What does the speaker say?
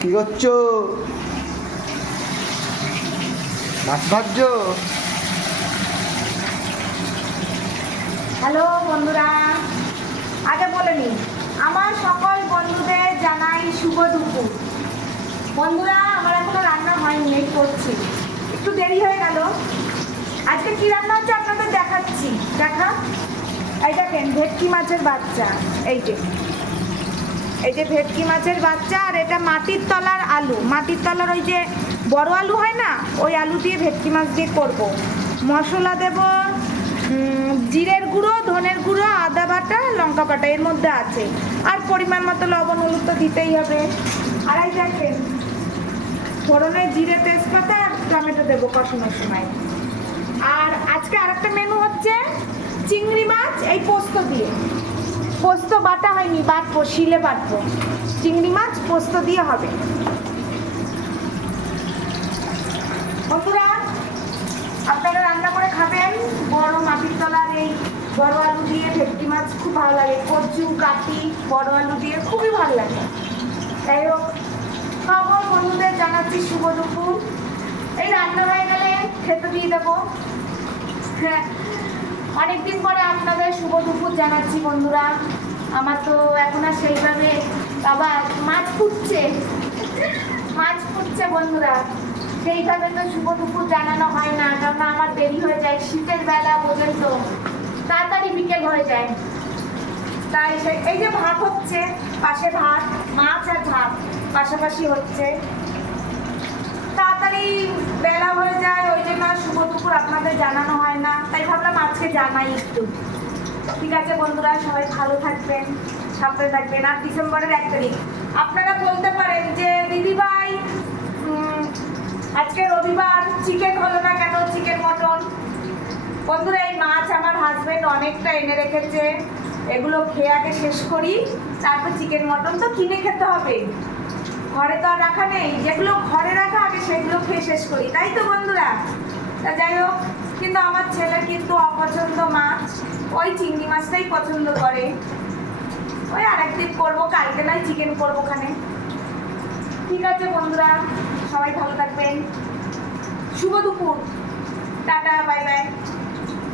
কি করছো? মাছ ভাজছো? হ্যালো বন্ধুরা, আগে বলে নিই, আমার সকল বন্ধুদের জানাই শুভ দুপুর। বন্ধুরা, আমার এখনো রান্না হয়নি, এই করছি, একটু দেরি হয়ে গেল। আজকে কি রান্না হচ্ছে আপনাদের দেখাচ্ছি। এই দেখেন, ভেটকি মাছের বাচ্চা। এই যে ভেটকি মাছের বাচ্চা, আর এটা মাটির তলার আলু, মাটির তলার ওই যে বড় আলু হয় না, ওই আলু দিয়ে ভেটকি মাছ দিয়ে করব। মশলা দেব জিরের গুঁড়ো, ধনের গুঁড়ো, আদা বাটা, লঙ্কা বাটা এর মধ্যে আছে, আর পরিমাণ মতো লবণ হলুদ তো দিতেই হবে। আর এই দেখেন, ফোড়নে জিরে তেজপাতা আর টমেটো দেবো কষানোর সময়। আর আজকে আরেকটা মেনু হচ্ছে চিংড়ি মাছ, এই পোস্ত দিয়ে। পোস্ত বাটা হয়নি, বাটবো, শিলে বাটবো। চিংড়ি মাছ পোস্ত দিয়ে হবে। বন্ধুরা, আপনারা রান্না করে খাবেন। বড় মাটির তলার এই বড় আলু দিয়ে ভেটকি মাছ খুব ভালো লাগে। কচু কাটি বড় আলু দিয়ে খুবই ভালো লাগে। যাই হোক, সকল বন্ধুদের জানাচ্ছি শুভ দুপুর। এই রান্না হয়ে গেলে খেতে দিয়ে দেবো। হ্যাঁ, অনেকদিন পরে আপনাদের শুভ দুপুর জানাচ্ছি বন্ধুরা। আমার তো এখন আর সেইভাবে আবার মাছ ফুটছে বন্ধুরা, সেইভাবে তো শুভ দুপুর জানানো হয় না, কারণ আমার দেরি হয়ে যায়। শীতের বেলা বোঝেন তো, তাড়াতাড়ি বিকেল হয়ে যায়। তাই এই যে ভাত হচ্ছে, পাশে ভাত, মাছ আর ভাত পাশাপাশি হচ্ছে, তাড়াতাড়ি বেলা হয়ে যায়, ওই জন্য শুভ দুপুর আপনাদের জানানো হয় না। তাই ভাবলাম আজকে জানাই একটু। ঠিক আছে বন্ধুরা, সবাই ভালো থাকবেন, সাথে থাকবেন। আর ডিসেম্বরের 1 তারিখ আপনারা বলতে পারেন যে দিদি ভাই আজকে রবিবার চিকেন হলো না কেন, চিকেন মটন। বন্ধুরা, এই মাছ আমার হাজবেন্ড অনেকটা এনে রেখেছে, এগুলো খেয়ে আগে শেষ করি, তারপর চিকেন মটন তো কিনে খেতে হবে, ঘরে তো আর রাখা নেই। যেগুলো ঘরে রাখা আগে সেগুলো খেয়ে শেষ করি, তাই তো বন্ধুরা। তা যাই হোক, কিন্তু আমার ছেলে কিন্তু অপছন্দ মাছ, ওই চিংড়ি মাছটাই পছন্দ করে। ওই আরেকদিন করবো, কালকে নয় চিকেন করবো ওখানে। ঠিক আছে বন্ধুরা, সবাই ভালো থাকবেন। শুভ দুপুর, টাটা, বাই বাই।